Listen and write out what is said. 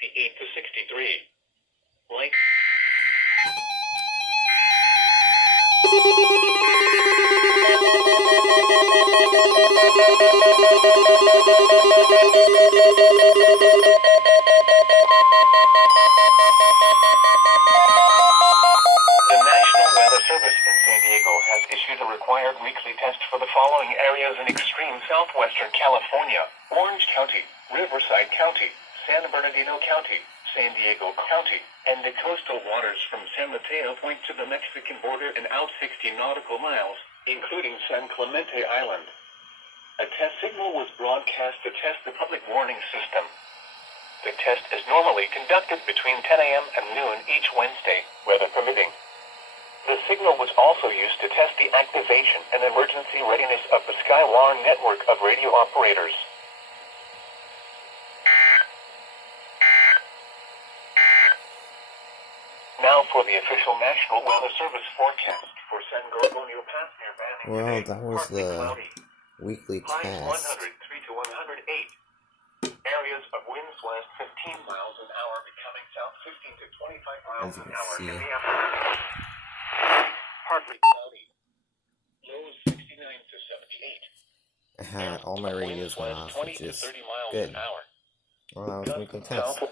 58 to 63. Light. The National Weather Service in San Diego has issued a required weekly test for the following areas in extreme southwestern California: Orange County, Riverside County, San Bernardino County, San Diego County, and the coastal waters from San Mateo Point to the Mexican border and out 60 nautical miles, including San Clemente Island. A test signal was broadcast to test the public warning system. The test is normally conducted between 10 a.m. and noon each Wednesday, weather permitting. The signal was also used to test the activation and emergency readiness of the Skywarn network of radio operators. Now for the official National Weather Service forecast for San Gorgonio Pass near Banning. Well, that was partly the cloudy. weekly Highs test. 103 to 108. Areas of winds west 15 miles an hour becoming south 15 to 25 miles As you an can hour see. in the afternoon. Partly cloudy. Lows 69 to 78. I had all my radios went off, which is good. Well, that was weekly test.